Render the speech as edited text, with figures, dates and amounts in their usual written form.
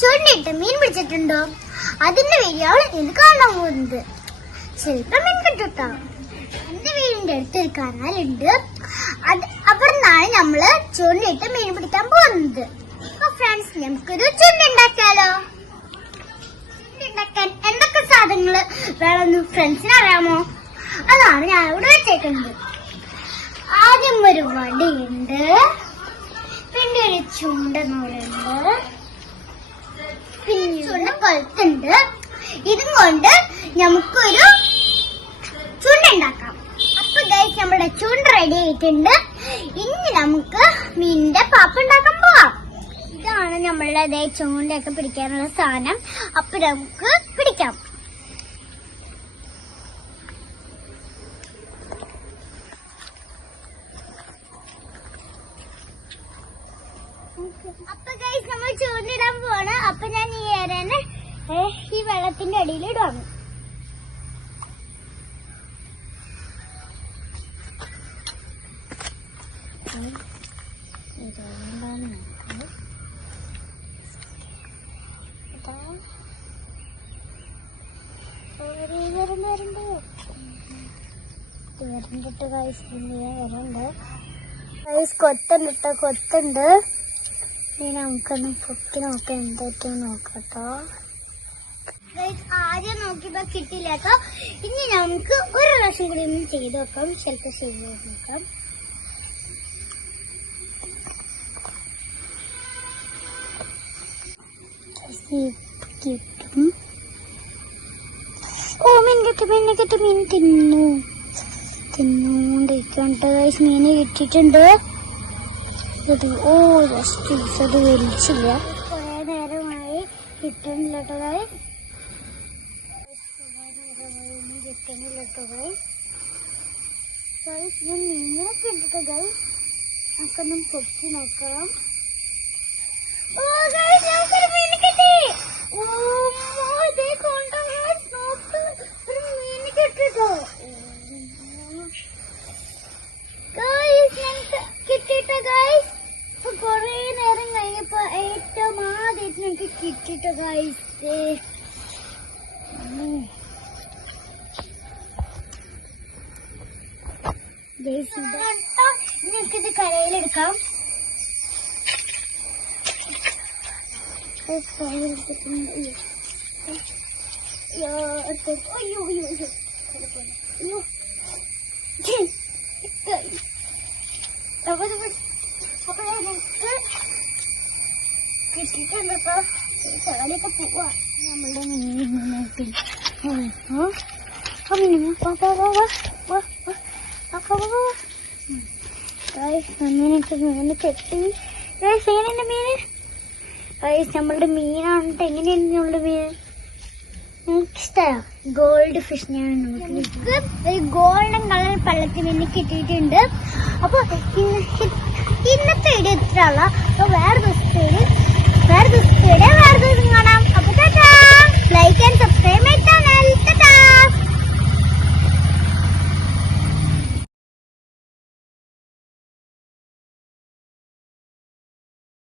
ചൂണ്ടിട്ട് മീൻ പിടിച്ചിട്ടുണ്ടോ? അതിന്റെ വീഡിയോ ഇത് കാണാൻ പോകുന്നത്. ചിലപ്പോ മീൻ കിട്ടുട്ടോ. എന്റെ വീടിന്റെ അടുത്ത് ഒരു കനാലുണ്ട്. അപ്പുറന്നാണ് നമ്മള് ചൂണ്ടിട്ട് മീൻ പിടിക്കാൻ പോകുന്നത്. അപ്പൊ ഫ്രണ്ട്സ്, നമുക്കൊരു ചൂണ്ടുണ്ടാക്കാലോ. ചൂണ്ടുണ്ടാക്കാൻ എന്തൊക്കെ സാധനങ്ങള് വേണമെന്ന് ഫ്രണ്ട്സിന് അറിയാമോ? അതാണ് ഞാൻ ഇവിടെ വെച്ചേക്കുന്നത്. ആദ്യം ഒരു വടിയുണ്ട്, പിന്നെ ഒരു ചൂണ്ടനൂലുണ്ട്, പിന്നെ ചൂണ്ട കൊളുത്തുണ്ട്. ഇതും കൊണ്ട് നമുക്കൊരു ചൂണ്ടുണ്ടാക്കാം. അപ്പൊ ഗൈസ്, നമ്മുടെ ചൂണ്ട റെഡി ആയിട്ടുണ്ട്. ഇനി നമുക്ക് മീനിന്റെ പാപ്പ ഉണ്ടാക്കാൻ പോവാം. ഇതാണ് നമ്മളുടെ ചൂണ്ടയൊക്കെ പിടിക്കാനുള്ള സാധനം. അപ്പൊ നമുക്ക് പിടിക്കാം. അപ്പൊ ഗൈസ്, നമ്മൾ ചൂണ്ടിടാൻ പോവാണ്. അപ്പൊ ഞാൻ ഈ ഏരനെ ഈ വെള്ളത്തിന്റെ അടിയിൽ ഇടുവാണ്. കൊത്തുണ്ട്. ഇനി നമുക്കൊന്ന് പൊക്കി നോക്കാം, എന്തൊക്കെയാ നോക്കട്ടോ. ആദ്യം നോക്കിയപ്പോ കിട്ടില്ല കേട്ടോ. ഇനി നമുക്ക് ഒരു പ്രാവശ്യം കൂടി ഒന്ന് ചെയ്ത് നോക്കാം. ചിലപ്പോ ശരിയായി നോക്കാം. കിട്ടും. ഓ, മീൻ കിട്ടും. മീൻ തിന്നോണ്ടിരിക്കട്ടോ. മീന് കിട്ടിയിട്ടുണ്ട്. ഓ, അത് വലിച്ചില്ല. കുറെ നേരമായി കിട്ടുന്നില്ല കേട്ടോ. കിട്ടുന്നില്ല കേട്ടോ. ഞാൻ മീനൊക്കെ ഉണ്ട് കേട്ടോ. നമുക്കൊന്നും പൊക്കി നോക്കാം. ഓ ഗൈസ്, നമുക്കൊരു മീൻ കിട്ടി. ഓ, ഇതേ കൊണ്ടോ നോക്ക്, ഒരു മീൻ കിട്ടിട്ടോ. ഗൈസ്, ഞങ്ങൾക്ക് കിട്ടിട്ടോ ഗൈസ്. ഇപ്പൊ കൊറേ നേരം കഴിഞ്ഞപ്പോ ഏറ്റവും ആദ്യമായിട്ട് ഞങ്ങൾക്ക് കിട്ടിട്ടോ ഗൈസ്. ഞങ്ങൾക്കിത് കരയിലെടുക്കാം. കിട്ടിട്ടുണ്ടോ? ചാടിയൊക്കെ പോവാ നമ്മളുടെ മീൻ. മീന് കെട്ടി. എങ്ങനെയുണ്ട് മീന്? നമ്മളുടെ മീനാണിട്ട്. എങ്ങനെയുണ്ട് നമ്മളുടെ മീൻ? എനിക്ക് ഇഷ്ടമായോ? ഗോൾഡ് ഫിഷിനെയാണ് നമുക്ക് ഒരു ഗോൾഡൻ കളർ പള്ളത്തിൽ മീൻ കിട്ടിയിട്ടുണ്ട്. അപ്പൊ ഇന്നത്തെ വീഡിയോ ഇത്രയുള്ള. അപ്പൊ വേറെ ദിവസത്തെ